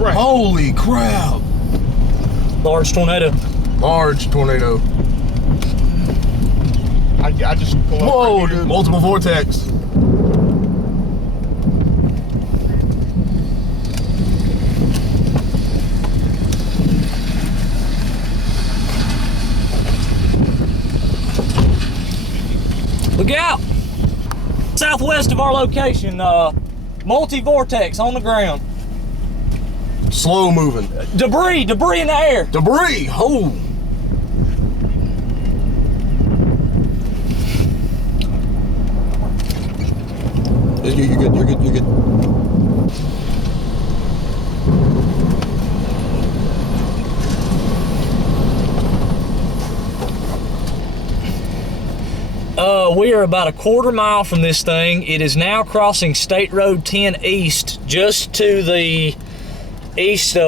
Right. Holy crap. Large tornado. Large tornado. I just pull up. Whoa, right here. dude. Multiple vortex. Look out! Southwest of our location, multi-vortex on the ground. Slow moving. Debris in the air. Debris. Oh. You're good. You're good. You're good. We are about a quarter mile from this thing. It is now crossing State Road 10 East, just to the east of